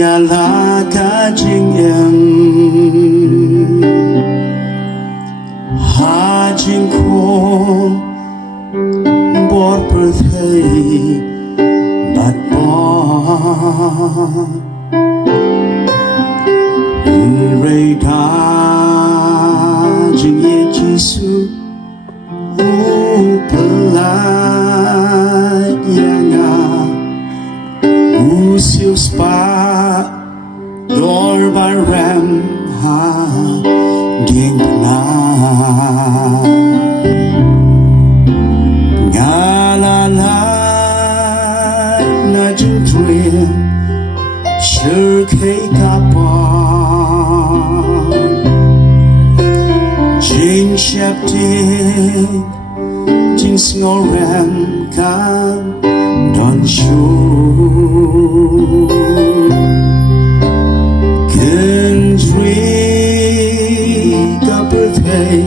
ya la ka jing em ha jing khom bor per thei bat bon rei da jing ye jisu u pla yanga u siêu spa door by ram ha ding na la la na jing dream sure cake up on jing shep ding jing snow ram can don't show can dream the birthday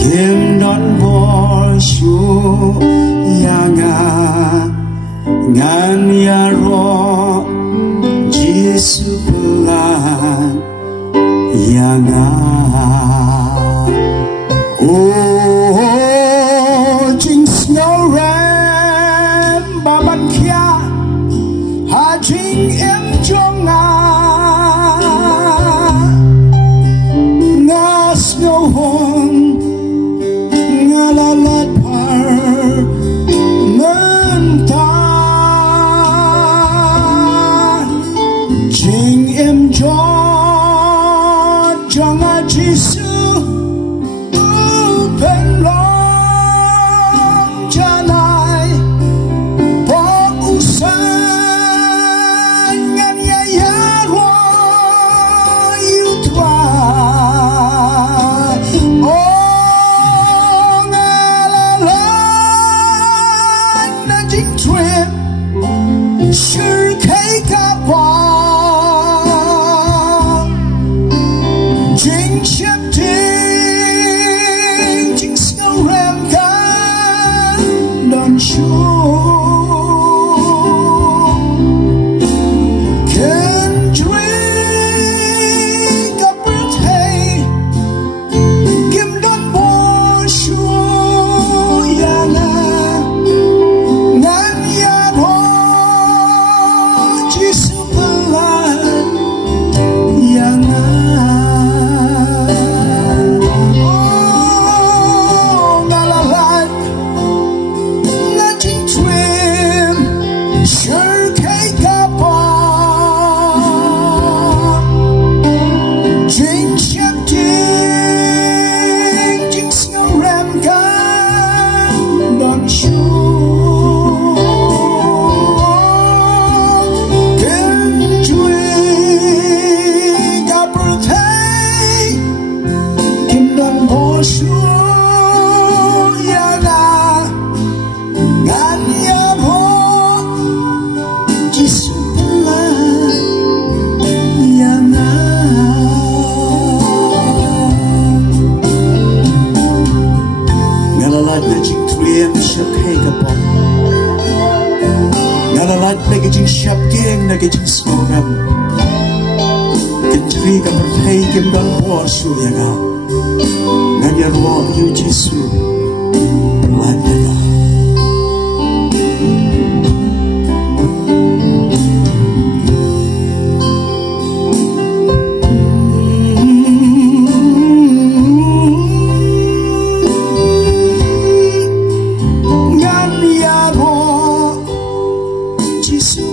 kim don't bore show yanga ngan ya ro jisu pelan yanga oh jing snow ram baban kia ha jing em jonga nga snow home nga la lat par menta jing em jon jonga jisu pen long janai pok usan ngan ya ya ro you try oh la la na jing trip sure cake up on jing ship ding jing snow ram can don't show can drink a birthday kim don bo show yana nan ya ho jisu pelan yana oh ngalalat na jing trim sure cake up on jing shep ding jing snow ram can don't show can drink a birthday kim don bo show yana ngan ya ho jisu pelan yana ngalalat na jing triem shep cake upon ngalalat na jing shep ding na jing snow ram can drink a birthday kim don bo show yana ngan ya ro you jisu pelan yana ngan ya ro jisu